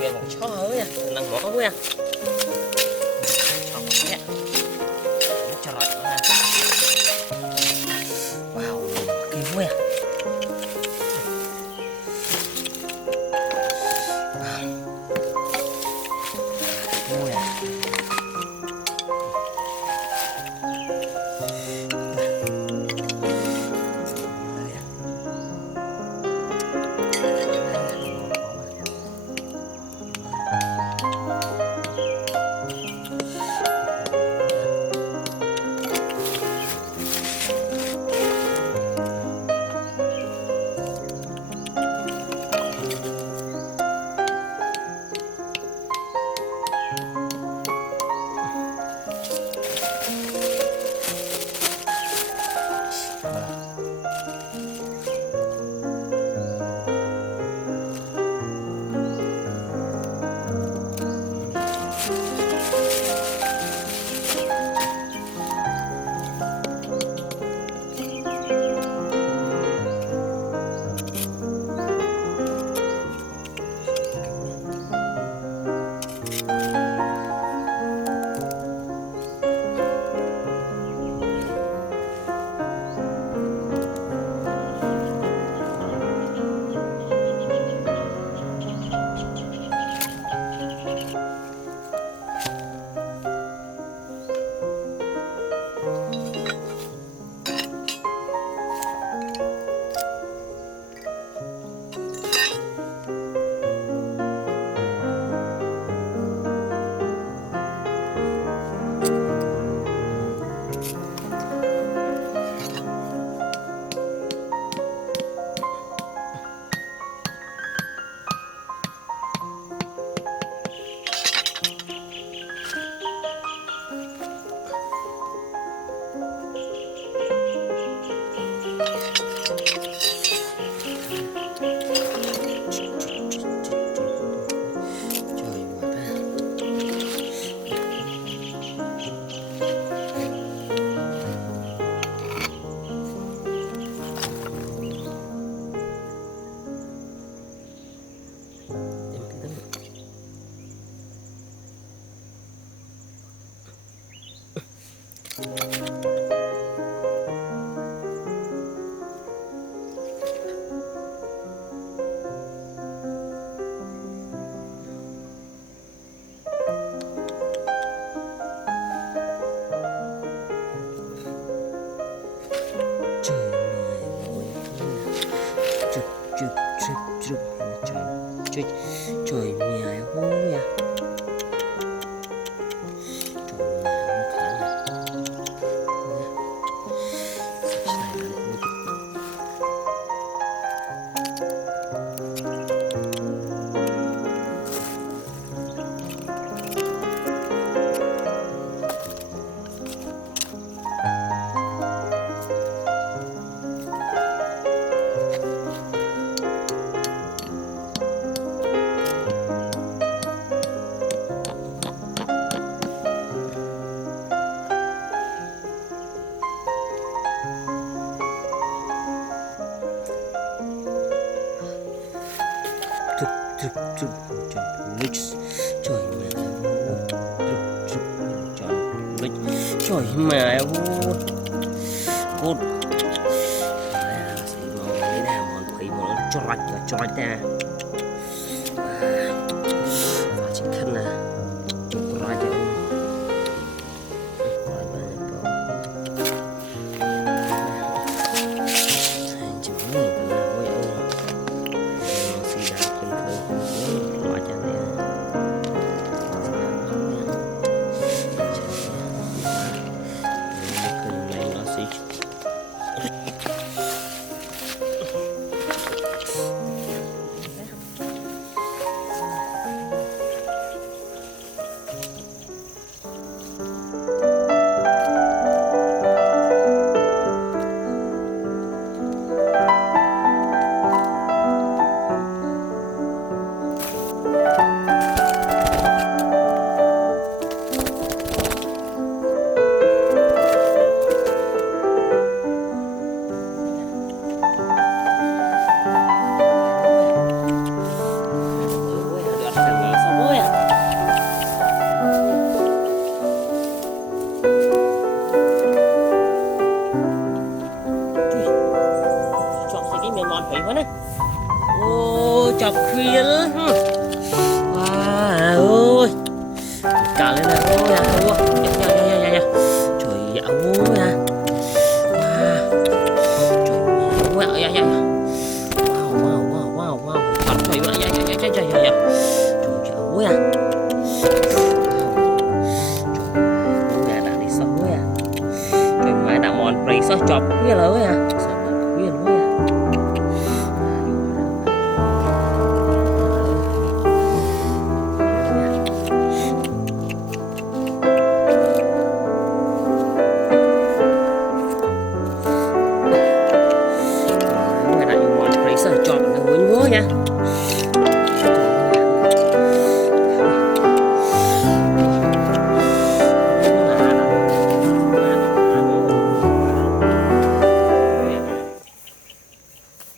quail một chó hơi nha, năng mỏ quá nha. Cho một cái, cho lọt nữa nè. Wow, kia quá nha. Mua nè. Trời mẹ hú nha. Trời mẹ không khả nè. Trời mẹ trời mẹ cốt xì mò lấy ra mòn quỷ mòn cho ra và chỉ khăn là ra cho quail. Wow ơi, cả lên này ôi à, ôi dạ. Trời ơi à. Wow. Trời ơi dạ. Wow. Thật trời ơi dạ. Trời ơi à. Đã đi sâu à. Trời mai đã mòn prey sót chọc cái lời à. Sao quail